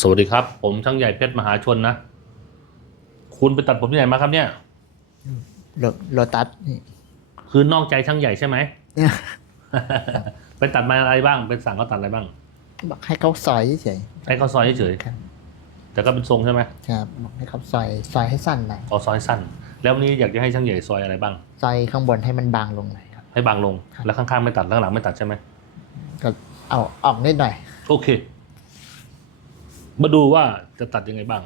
สวัสดีครับ ผมช่างใหญ่เพชรมหาชนนะ คุณไปตัดผมที่ไหนมาครับเนี่ยโลโลตัสนี่คือนอกใจช่างใหญ่ใช่ไหมเนี่ยไปตัดมาอะไรบ้าง เป็นสั่งเขาตัดอะไรบ้าง บอกให้เขาซอยเฉยให้เขาซอยเฉยๆครับๆแต่ก็เป็นทรงใช่ไหมครับบอกให้เขาซอยซอยให้สั้นหน่อยขอซอยสั้น แล้ววันนี้อยากจะให้ช่างใหญ่ซอยอะไรบ้าง ซอยข้างบนให้มันบางลงหน่อยครับ ให้บางลงครับแล้วข้างๆไม่ตัดข้างหลังไม่ตัดใช่ไหมก็เอาออกนิดหน่อย โอเค มาดูว่าจะตัดยังไงบ้าง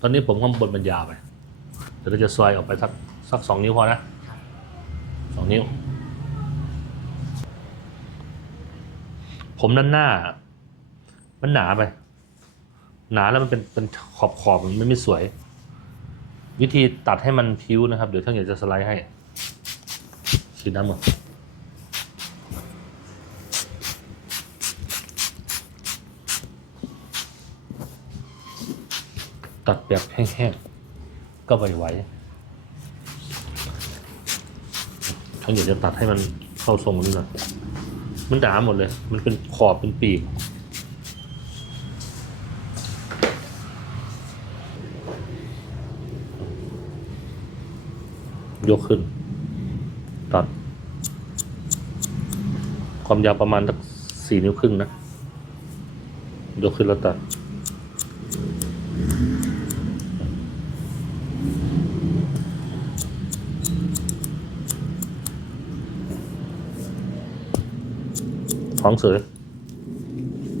ตอนนี้ผมข้างบนมันยาไปเดี๋ยวเราจะซอยออกไปสักสักสองนิ้วพอนะสองนิ้ว ผมด้านหน้า มันหนาไป หนาแล้วมันเป็นเป็นขอบขอบมันไม่สวย วิธีตัดให้มันพิ้วนะครับ เดี๋ยวช่างอยากจะสไลด์ให้ฉีดน้ำก่อน ตัดแบบแห้งๆก็ไหวๆฉันอยากจะตัดให้มันเข้าทรงนี้หน่อยมันด่าหมดเลย มันเป็นขอบเป็นปีกยกขึ้น ตัด ความยาวประมาณสักสี่นิ้วครึ่งนะ ยกขึ้นแล้วตัด ของเสย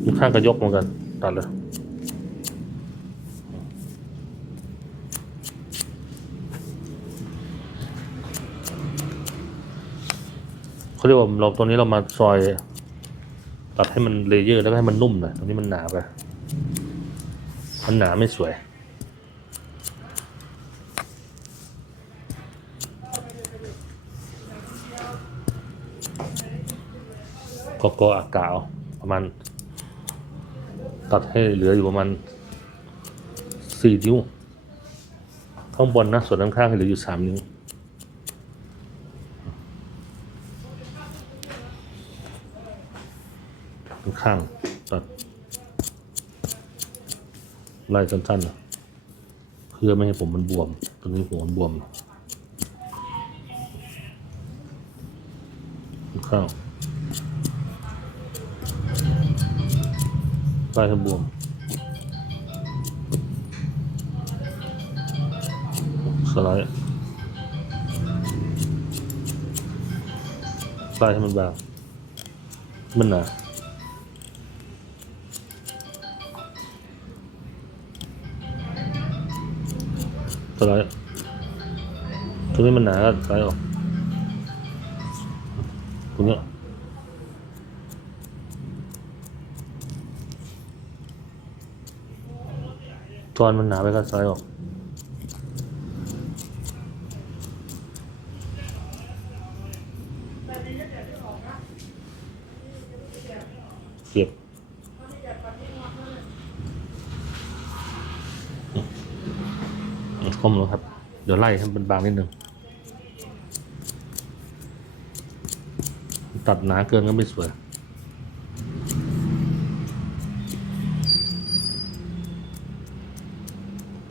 มีข้างก็ยกเหมือนกัน ตัดเลยเขาเรียกว่าเราตัวนี้เรามาซอย ตัดให้มันเลเยอร์แล้วให้มันนุ่มหน่อยตรงนี้มันหนาไป มันหนาไม่สวย ก็ก็อากาศประมาณ ตัดให้เหลืออยู่ประมาณสี่นิ้ว ข้างบนนะ ส่วนข้างๆให้เหลืออยู่สามนิ้วข้างๆตัดไล่สั้นๆนะเพื่อไม่ให้ผมมันบวม ตรงนี้ผมมันบวมข้าง ไล่ให้บวมสไลด์ไล่ให้มันบางมันหนาสไลด์ตรงนี้มันหนาก็สไลด์ออกตรงเนี้ ตอนมันหนาไปก็สไลด์ออกเสียบก้มลงครับ เดี๋ยวไล่ให้มันบางนิดนึง ตัดหนาเกินก็ไม่สวย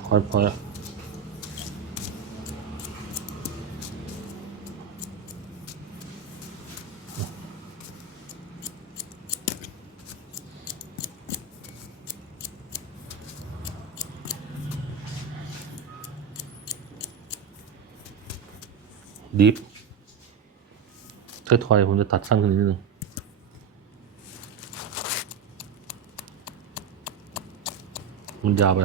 พอพอดิฟถอยผมจะตัดสั้นขึ้นนิดนึงมันยาวไป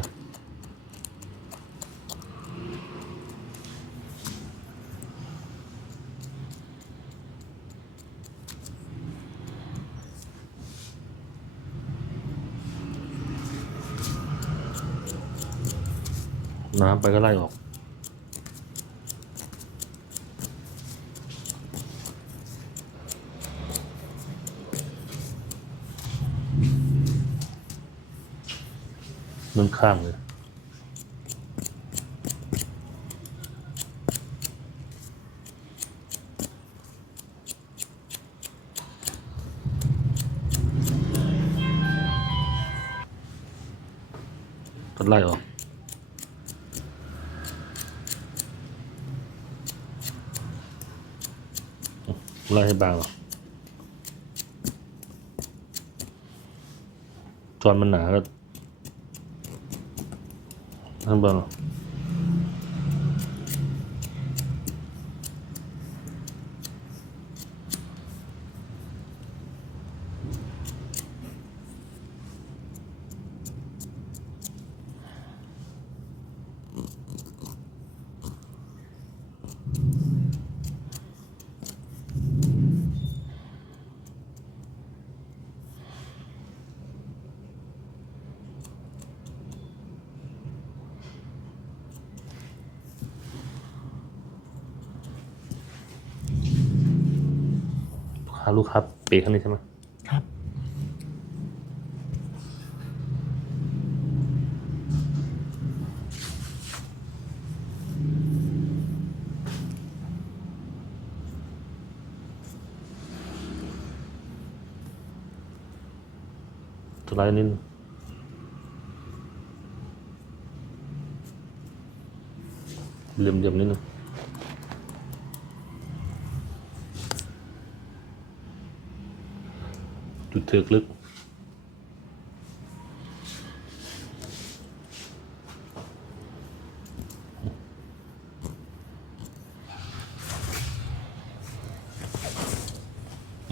น้ำไปก็ไล่ออกมันข้างเลยก็ไล่ออก ไล่ให้บางออกจอนมันหนาก็ข้างบนอ ลูกค้าเปข้างนี้ใช่ไหมครับสไลด์นิดนึงเหลี่ยมๆนิดนึง จุดเถือกลึก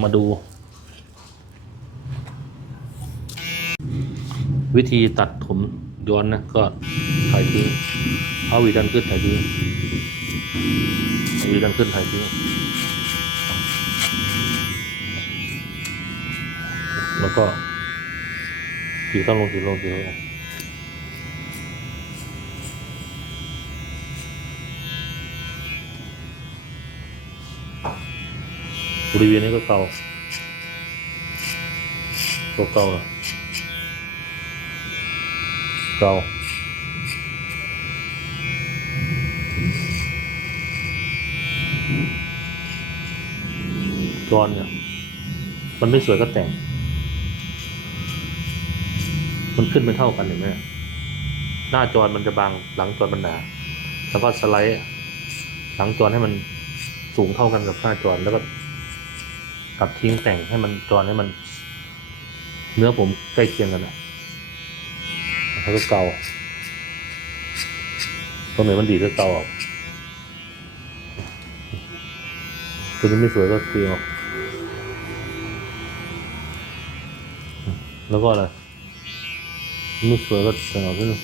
มาดู วิธีตัดผมย้อนนะก็ถ่ายทิ้งเอาวีดันขึ้นถ่ายทิ้งวีดันขึ้นถ่ายทิ้ง แล้วก็ตีเข้าลงตีลงตีเข้าลงบริเวณนี้ก็เกาก็เกาเกาจอนเนี่ย มันไม่สวยก็แต่ง มันขึ้นไม่เท่ากันเห็นไหมหน้าจอนมันจะบางหลังจอนมันหนาแล้วก็สไลด์หลังจอนให้มันสูงเท่ากันกับหน้าจอนแล้วก็ตัดทิ้งแต่งให้มันจอนให้มัน เนื้อผมใกล้เคียงกันนะแล้วก็เกาตรงไหนมันดีก็เกาออกตัวนี้ไม่สวยก็คือออกแล้วก็อะไร ไม่สวยก็แต่งออกนิดนึง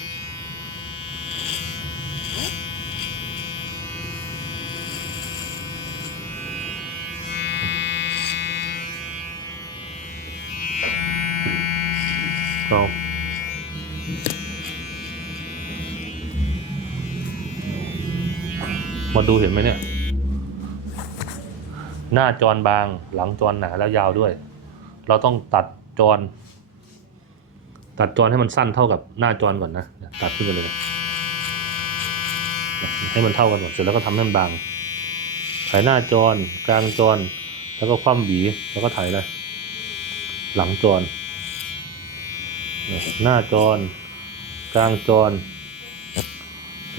เกามาดูเห็นไหมเนี่ย หน้าจรบางหลังจรหนาแล้วยาวด้วย เราต้องตัดจร ตัดจรให้มันสั้นเท่ากับหน้าจรก่อนนะ ตัดขึ้นไปเลย ให้มันเท่ากันหมดเสร็จแล้วก็ทำให้มันบาง ถ่ายหน้าจรกลางจรแล้วก็คว่ำหวีแล้วก็ถ่ายอะไรหลังจรหน้าจรกลางจร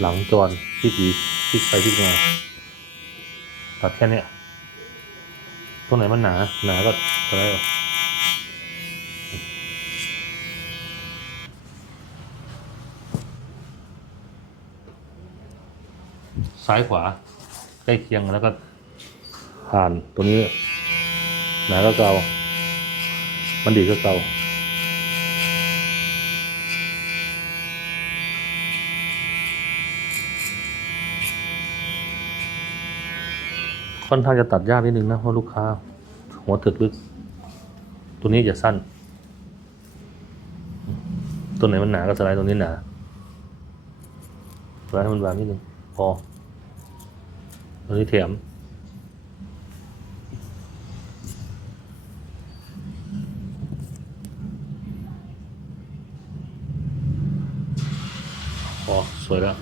หลังจรพลิกหวีพลิกไปพลิกมาตัดแค่เนี้ยตรงไหนมันหนา หนาก็สไลด์ออก ซ้ายขวาใกล้เคียงแล้วก็ผ่านตรงนี้หนาก็เกามันดีก็เกาค่อนข้างจะตัดยากนิดนึงนะเพราะลูกค้า หัวถึกลึก ตัวนี้จะสั้น ตัวไหนมันหนาก็สไลด์ตัวนี้หนาสไลด์ให้มันบางนิดนึงพอ ตัวนี้แถมพอสวยแล้ว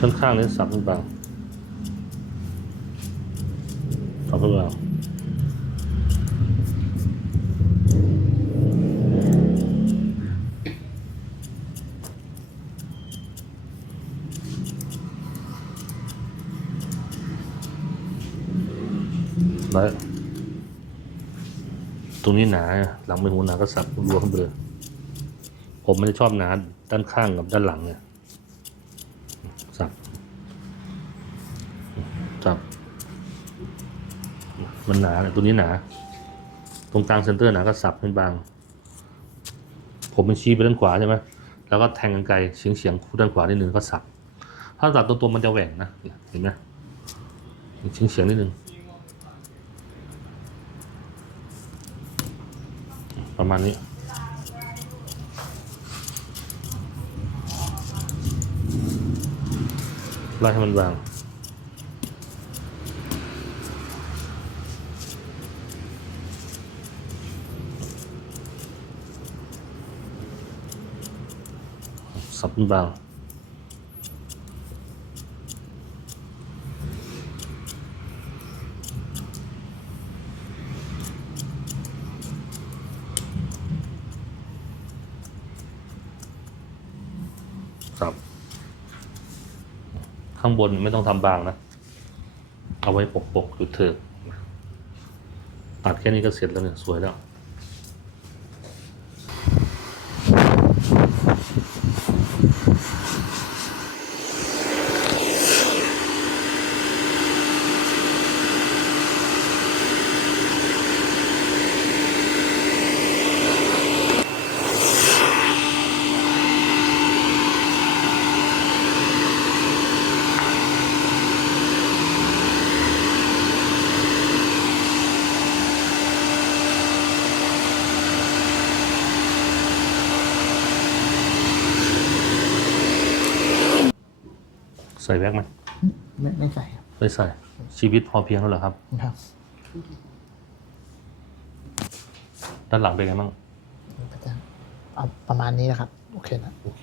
ข้างข้างๆนี้สับขึ้นบางสับขึ้นบา รงนี้หนา หลังใบหูหนาก็สับรัวขึ้นไปเลยผมไม่ได้ชอบหนาด้านข้างกับด้านหลังเนี่ยสับสับมันหนาตัวนี้หนา ตรงกลางเซนเตอร์หนาก็สับเป็นบาง ผมมันชี้ไปด้านขวาใช่ไหมแล้วก็แทงกันไกลเฉียงเฉียงๆคู่ด้านขวานิดนึงก็สับ ถ้าตัดตัวตัวๆมันจะแหว่งนะ เห็นไหมเฉียงเฉียงๆนิดนึง ประมาณนี้ ไล่ให้มันบางสับมันบาง ข้างบนไม่ต้องทำบางนะ เอาไว้ปกปกๆหยุดเถอะตัดแค่นี้ก็เสร็จแล้วเนี่ย สวยแล้ว ใส่แว็กไหมไม่ไม่ใส่ครับไม่ใส่ ชีวิตพอเพียงแล้วเหรอครับ ครับ ด้านหลังเป็นไงบ้างอาจารย์เอาประมาณนี้นะครับ โอเคนะ โอเค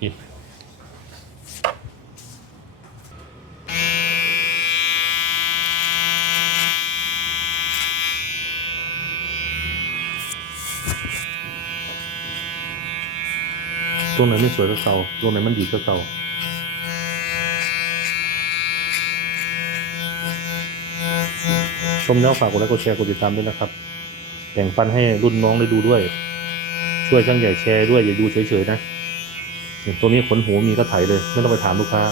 ตรงไหนไม่สวยก็เก่าตรงไหนมันดีก็เก่า ชมแล้วฝากกดไลค์กดแชร์กดติดตามด้วยนะครับแบ่งปันให้รุ่นน้องได้ดูด้วย ช่วยช่างใหญ่แชร์ด้วยอย่าดูเฉยๆนะอย่างตัวนี้ขนหูมีก็ไถเลย ไม่ต้องไปถามลูกค้า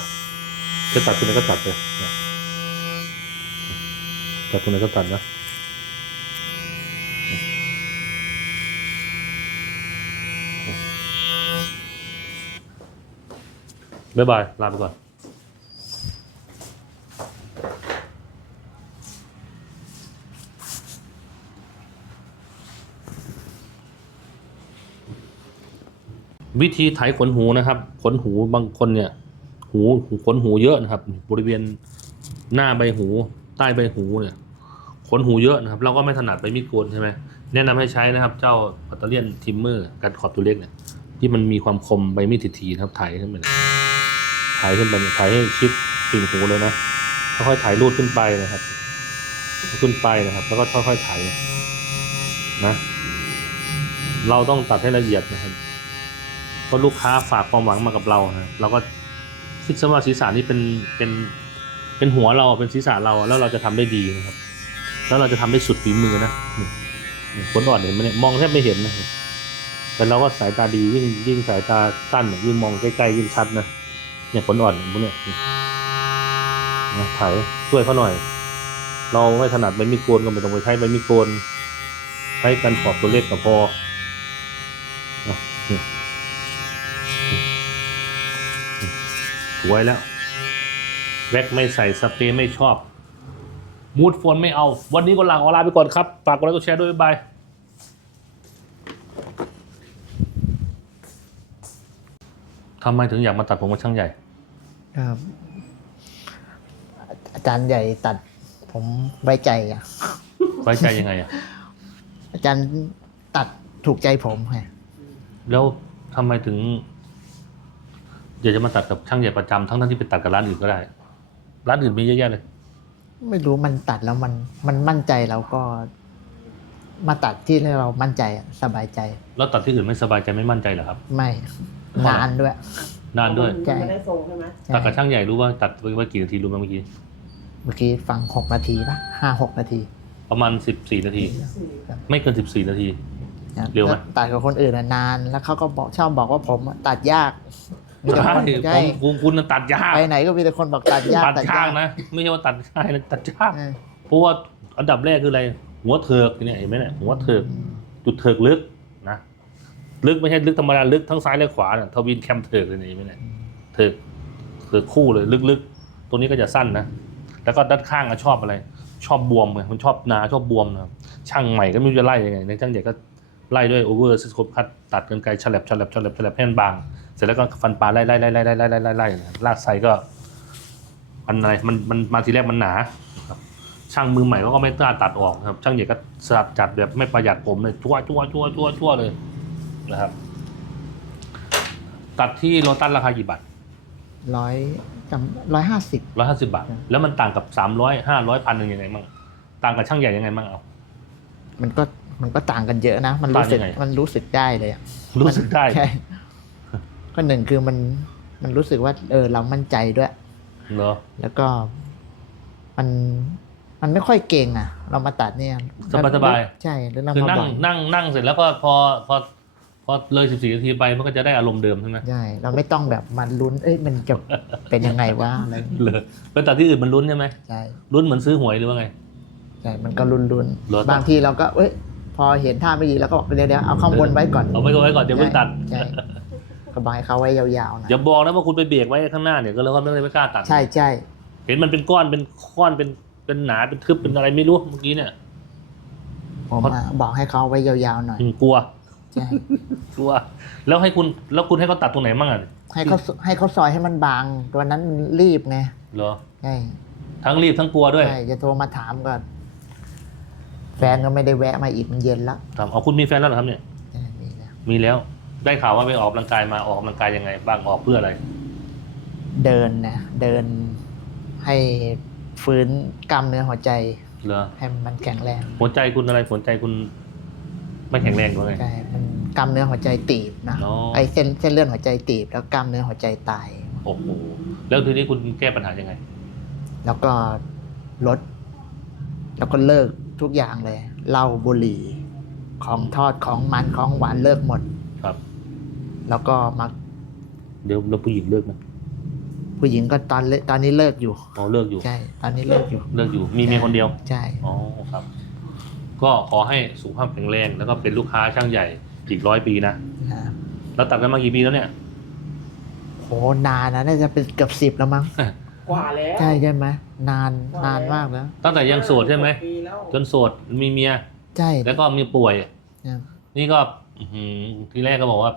จะตัดตัวไหนก็ตัดเลยเนี่ยตัดตัวไหนก็ตัดนะบ๊ายบาย ลาไปก่อน วิธีไถขนหูนะครับ ขนหูบางคนเนี่ย หูหูขนหูเยอะนะครับ บริเวณหน้าใบหู ใต้ใบหูเนี่ยขนหูเยอะนะครับ เราก็ไม่ถนัดใบมีดโกนใช่ไหมแนะนำให้ใช้นะครับ เจ้าปัตเตอร์เลียนทิมเมอร์การขอบตัวเล็กเนี่ยที่มันมีความคมใบมีดทีๆนะครับไถขึ้นไปเลยไถขึ้นไปเนี่ยไถให้ชิดสิ่งหูเลยนะค่อยๆไถรูดขึ้นไปนะครับ ขึ้นไปนะครับ แล้วก็ค่อยๆไถนะ เราต้องตัดให้ละเอียดนะครับ ราะลูกค้าฝากความหวังมากับเรานะเราก็คิดซะว่าศีรษะนี้เป็นเป็นเป็นหัวเราเป็นศีรษะเราแล้วเราจะทำได้ดีนะครับ แล้วเราจะทำได้สุดฝีมือนะนี่นี่ผลอ่อนเห็นไหมเนี่ยมองแทบไม่เห็นนะแต่เราก็สายตาดียิ่งยิ่งสายตาสั้นยิ่งมองใกล้ๆยิ่งชัดนะเนี่ยผลอ่อนพวกเนี้ยนะถ่ายช่วยเขาหน่อย เราไม่ถนัดใบมีดโกนก็ไม่ต้องไปใช้ใบมีดโกนใช้กันขอบตัวเล็กก็พอนะนี่ สวยแล้ว แว็กไม่ใส่สเปรย์ไม่ชอบ มูดโฟนไม่เอา วันนี้ก็ลาขอลาไปก่อนครับฝากกดไลค์กดแชร์ด้วยบ๊ายบายทำไมถึงอยากมาตัดผมกับช่างใหญ่ ครับอาจารย์ใหญ่ตัด ผมไว้ใจอะ ไว้ใจยังไงอะอาจารย์ตัดถูกใจผมไงแล้วทำไมถึง อยากจะมาตัดกับช่างใหญ่ประจำทั้งๆที่ไปตัดกับร้านอื่นก็ได้ ร้านอื่นมีเยอะแยะเลย ไม่รู้มันตัดแล้วมันมันมั่นใจเราก็ มาตัดที่เรามั่นใจอะสบายใจแล้วตัดที่อื่นไม่สบายใจไม่มั่นใจเหรอครับ ไม่นานด้วย นานด้วย ใช่ ไม่ได้ทรงใช่ไหมตัดกับช่างใหญ่รู้ว่าตัดไปกี่นาทีรู้ไหมเมื่อกี้ เมื่อกี้ฟังหกนาทีปะห้าหกนาทีประมาณสิบสี่นาที สี่ไม่เกินสิบสี่นาที เร็วไหม ตัดกับคนอื่นอะนานแล้วเขาก็บอกชอบบอกว่าผมอะตัดยากมีแต่ ใช่คนใช่ผมคุณคุณน่ะตัดยากไปไหนก็มีแต่คนบอกตัดยากตัดยากนะ ไม่ใช่ว่าตัดง่ายนะตัดยากเออเพราะว่าอันดับแรกคืออะไร หัวเถิกเนี่ยเห็นไหมเนี่ยหัวเถิกจุดเถิกลึกนะลึกไม่ใช่ลึกธรรมดาลึกทั้งซ้ายและขวาเนี่ยทวินแคมเถิกเลยเนี่ยเห็นไหมเนี่ยเถิกเถิกคู่เลยลึกๆ ตัวนี้ก็จะสั้นนะแล้วก็ด้านข้างก็ชอบอะไร ชอบบวมไงมันชอบนาชอบบวมนะครับช่างใหม่ก็ไม่รู้จะไล่ยังไงในช่างใหญ่ก็ ไล่ด้วยโอเวอร์ซิสโคปคัตตัดกันไกลฉลับฉลับฉลับฉลับให้มันบาง เสร็จแล้วก็ฟันปลาไล่ไล่ไล่ไล่ไล่ไล่ไล่ไล่ไล่ลากไซก็มันอะไรมันมันมาทีแรกมันหนาครับช่างมือใหม่ก็ไม่กล้าตัดออกครับ ช่างใหญ่ก็สลับจัดแบบไม่ประหยัดผมเลยชั่วชั่วชั่วชั่วชั่วเลยนะครับ ตัดที่โลตัสราคากี่บาทร้อยจำร้อยห้าสิบร้อยห้าสิบบาท แล้วมันต่างกับสามร้อยห้าร้อยพันหนึ่งยังไงมั่งต่างกับช่างใหญ่ยังไงมั่งเอา มันก็ มันก็ต่างกันเยอะนะ มันรู้สึกต่างยังไง มันรู้สึกได้เลยอะรู้สึกได้ ใช่ก็หนึ่งคือมันมันรู้สึกว่า เออ เรามั่นใจด้วย เหรอ แล้วก็มันมันไม่ค่อยเก่งอะ เรามาตัดเนี่ยสบายสบายใช่แล้วเราคือมานั่งบ่อยนั่งนั่งเสร็จแล้วก็พอพอพอเลยสิบสี่นาทีไปมันก็จะได้อารมณ์เดิมใช่ไหมใช่เราไม่ต้องแบบมันลุ้น เอ้ยมันจะเป็นยังไงวะอะไรเลยไปตัดที่อื่นมันลุ้นใช่ไหมใช่ ลุ้นเหมือนซื้อหวยหรือว่าไง ใช่ มันก็ลุ้นลุ้นๆเหรอ บางทีเราก็ เอ้ย พอเห็นท่าไม่ดีแล้วก็บอกเดี๋ยวเดี๋ยวเอาข้างบนไว้ก่อนเอาไว้ก่อนไว้ก่อนเดี๋ยวเพิ่งตัดใช่ก็บายเขาไว้ยาวๆนะอย่าบอกนะว่าคุณไปเบรกไว้ข้างหน้าเนี่ยก็แล้วก็ไม่เลยไม่กล้าตัดใช่ใช่เห็นมันเป็นก้อนเป็นก้อนเป็นเป็นหนาเป็นทึบเป็นอะไรไม่รู้เมื่อกี้เนี่ยผมอะบอกให้เขาไว้ยาวๆหน่อยอืมกลัวใช่กลัว แล้วให้คุณแล้วคุณให้เขาตัดตรงไหนมั่งอะให้เขาให้เขาซอยให้มันบางตัวนั้นมันรีบไงเหรอใช่ทั้งรีบทั้งกลัวด้วยใช่จะโทรมาถามก่อน แฟนก็ไม่ได้แวะมาอีกมันเย็นแล้วถามเอาคุณมีแฟนแล้วเหรอครับเนี่ยใช่นี่นะมีแล้ว ได้ข่าวว่าไปออกกำลังกายมาออกกำลังกายยังไง บ้างออกเพื่ออะไร เดินนะเดินให้ฟื้นกล้ามเนื้อหัวใจเหรอให้มันแข็งแรงหัวใจคุณอะไรหัวใจคุณ ไม่แข็งแรงหรือไง ใช่มันกล้ามเนื้อหัวใจตีบนะอ๋อ ไอ้เส้นเส้นเลือดหัวใจตีบ แล้วกล้ามเนื้อหัวใจตาย โอ้โหแล้วทีนี้คุณแก้ปัญหายังไง แล้วก็ลด แล้วก็เลิก ทุกอย่างเลยเหล้าบุหรี่ของทอดของมันของหวานเลิกหมด ครับ แล้วก็มาเดี๋ยวแล้วผู้หญิงเลิกไหมผู้หญิงก็ตอนเลิกตอนนี้เลิกอยู่ อ๋อเลิกอยู่ ใช่ ตอนนี้เลิกอยู่ เลิกอยู่ มีเมียคนเดียว ใช่ อ๋อครับ ก็ขอให้สุขภาพแข็งแรง แล้วก็เป็นลูกค้าช่างใหญ่อีกร้อยปีนะนะแล้วตัดกันมากี่ปีแล้วเนี่ยโหนานนะน่าจะเป็นเกือบสิบแล้วมั้ง กว่าแล้วใช่ใช่ไหมนานนานมากแล้ว ตั้งแต่ยังโสดใช่ไหมปีแล้วจนโสดมีเมีย ใช่แล้วก็มีป่วยใช่นี่ก็อื้อหือทีแรกก็บอกว่า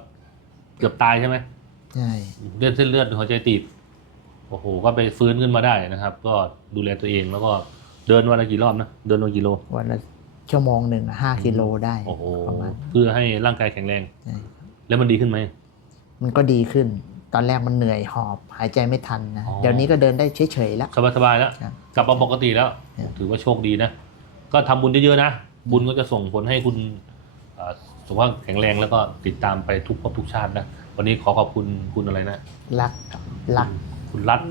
เกือบตายใช่ไหมใช่เลือดเส้นเลือดหัวใจตีบโอ้โหก็ไปฟื้นขึ้นมาได้นะครับ ก็ดูแลตัวเองแล้วก็เดินวันละกี่รอบนะเดินวันละกี่โล วันละชั่วโมงหนึ่งห้ากิโลได้โอ้โหประมาณเพื่อให้ร่างกายแข็งแรง ใช่แล้วมันดีขึ้นไหมมันก็ดีขึ้น ตอนแรกมันเหนื่อยหอบหายใจไม่ทันนะอ๋อเดี๋ยวนี้ก็เดินได้เฉยๆแล้วสบายสบายๆแล้วครับกลับมาปกติแล้วครับถือว่าโชคดีนะ ก็ทำบุญเยอะๆนะ บุญก็จะส่งผลให้คุณเอ่อสุขภาพแข็งแรงแล้วก็ติดตามไปทุกภพทุกชาตินะ วันนี้ขอขอบคุณคุณอะไรนะ รักครับรัก คุณรัฐ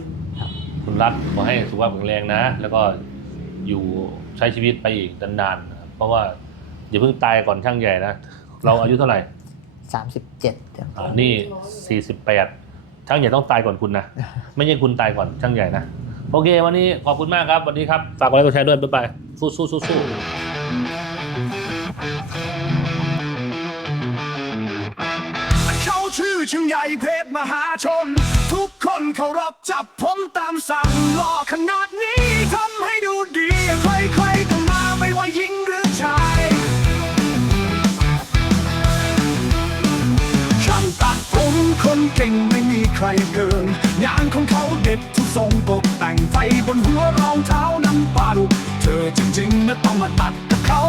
ครับคุณรัฐขอให้สุขภาพแข็งแรงนะ แล้วก็อยู่ใช้ชีวิตไปอีกนานๆนะครับเพราะว่าอย่าเพิ่งตายก่อนช่างใหญ่นะ เราอายุเท่าไหร่สามสิบเจ็ดอ่านี่สี่สิบแปด ช่างใหญ่ต้องตายก่อนคุณนะ ไม่ใช่คุณตายก่อนช่างใหญ่นะ โอเค วันนี้ขอบคุณมากครับ วันนี้ครับ ฝากกดไลค์กดแชร์ด้วยบ๊ายบายสู้สู้สู้สู้เขาชื่อช่างใหญ่เพชรมหาชน ทุกคนเคารพจับผมตามสั่งหล่อขนาดนี้ทำให้ดูดีใครๆก็มาไม่ว่าหญิง ใครเกิน งานของเขาเด็ดทุกทรงตกแต่งไฟบนหัวรองเท้าน้ำปลาดุเธอจริงๆนะต้องมาตัดกับเขา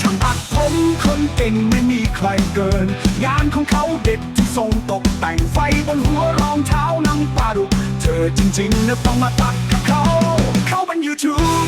ช่างตัดผมคนเก่งไม่มีใครเกิน งานของเขาเด็ดที่ทรงตกแต่งไฟบนหัวรองเท้าน้ำปลาดุเธอจริงๆนะต้องมาตัดกับเขา เขาเป็น YouTube